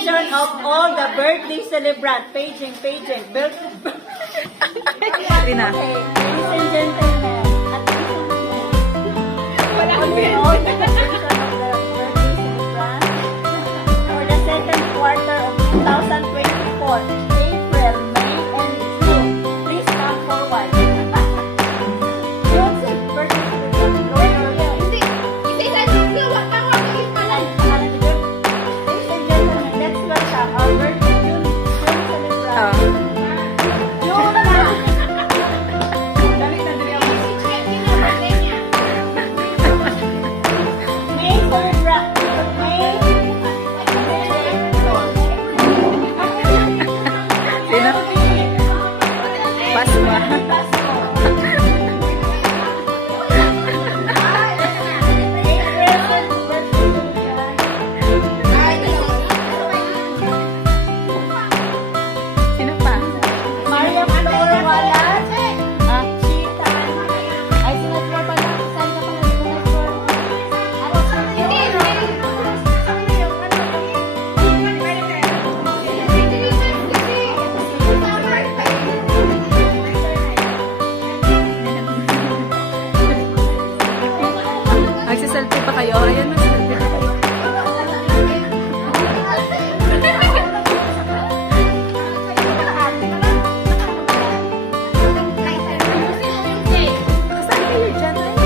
attention of all the birthday celebrant. Paging. Sabi na. Okay, ladies and gentlemen, wala all the attention of the birthday celebrant for the second quarter of 2024, April, May, and June. Please come forward. John's birthday celebrant. Hindi. Ladies and gentlemen, let's welcome our birthday June celebrant. Magsiselfie pa kayo? Ayan, magsiselfie pa kayo. Kasali kayo dyan, ay?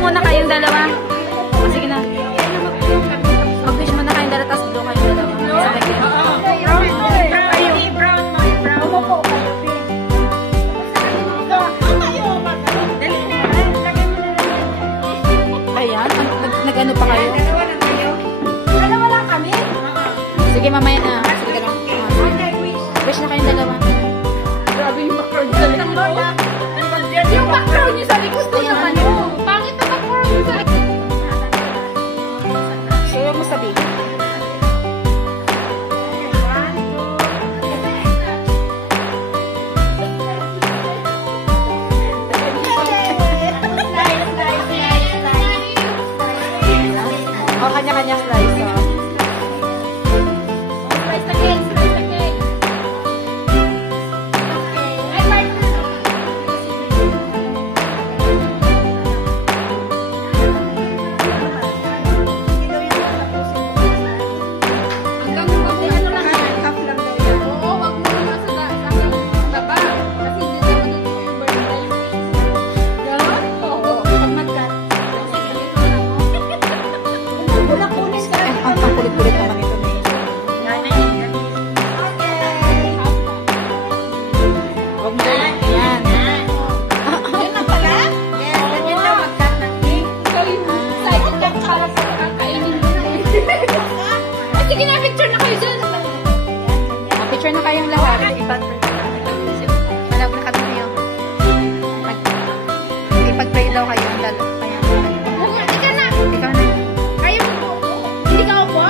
Muna kayong dalawa. O, sige na. Mag-wish muna kayong dalawa, tapos doon kayong dalawa. Ayan, nag-ano pa kayo? Dalawa lang kami. Sige, mamaya na. Sige lang. Wish na kayong dalawa. Grabe yung background sa likod. Yung background niyo sa likod ko yung ano. Pangit na background niyo sa likod. So, yung mo sabihin. O, kanya-kanya slice. Slice na cake. Ang kulit-kulit naman ito na yun. Huwag mo yan. Yan. Yan na pala? Yes. Yan na mag-cut ng cake. Excited ka para sa kakainin mo na eh. Ay, sige na, picture na kayo dyan. Picture na kayong lahat. Malab na kami ngayon. Ipag-pray daw kayo ang dalawa. Ikaw na. Ikaw na. Hindi ka upo?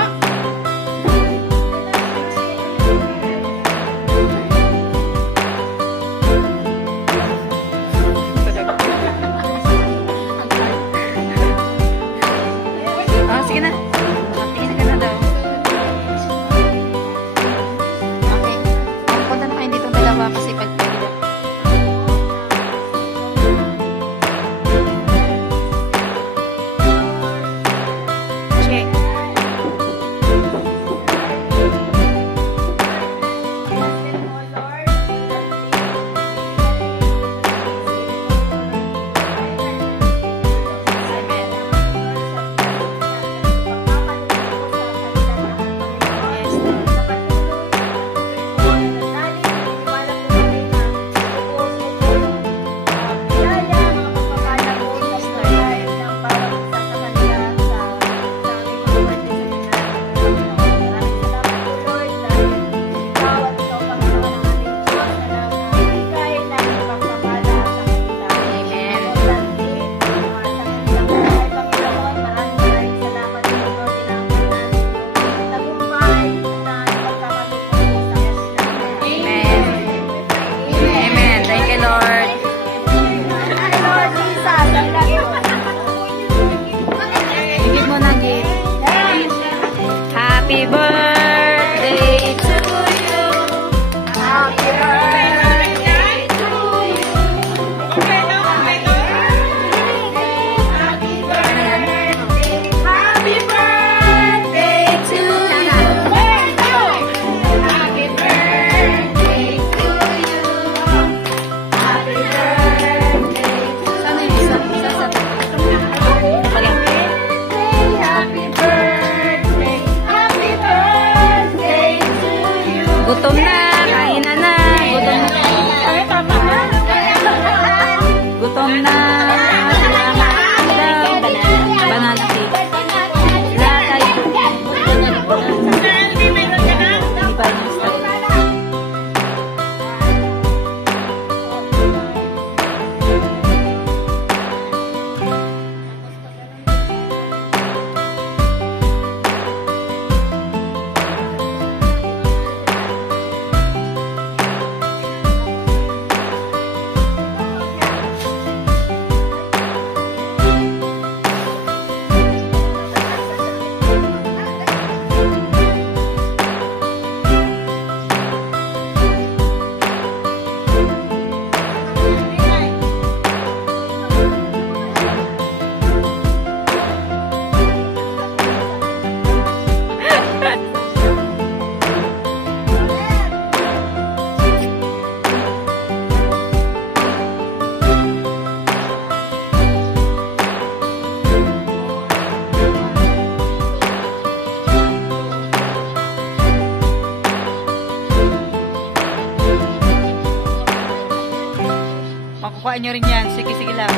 Happy birthday to you. Happy birthday to you. Happy birthday. Happy birthday to you. Happy birthday to you. Happy birthday. Sana yung isa? Happy birthday. Happy birthday to you. Gutom na. Kain na. Gutom na. Ay, tama na. Gutom na. Banana cake. Lahat tayo. Hindi pa yung style. Makukuha nyo rin yan. Sige, sige lang.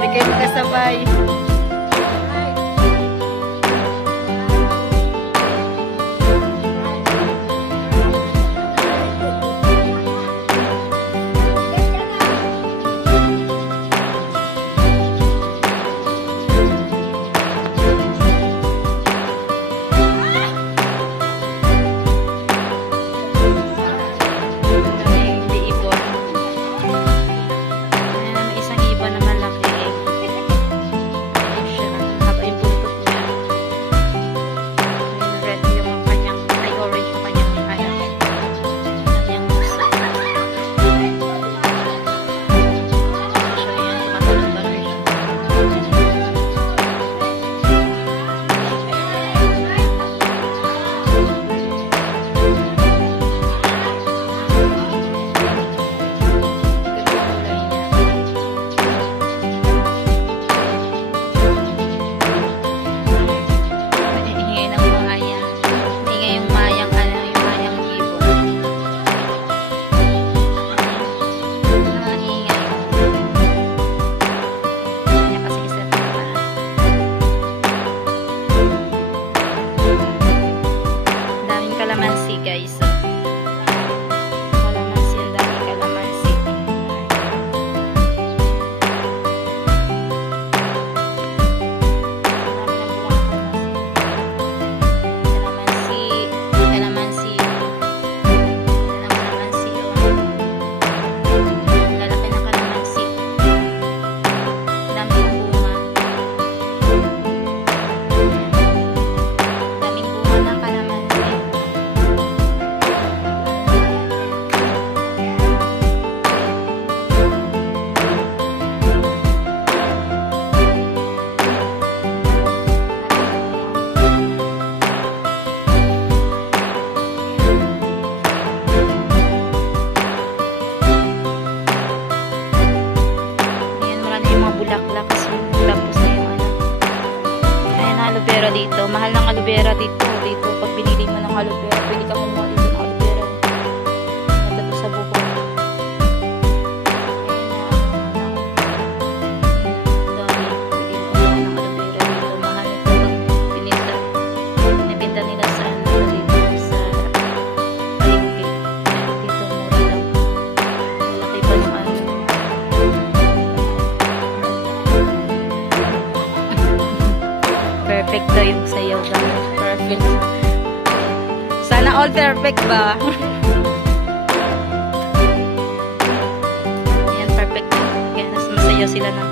Hindi kayo magkasabay. all perfect ba? Ayan, perfect. Kaya mas masaya sila ng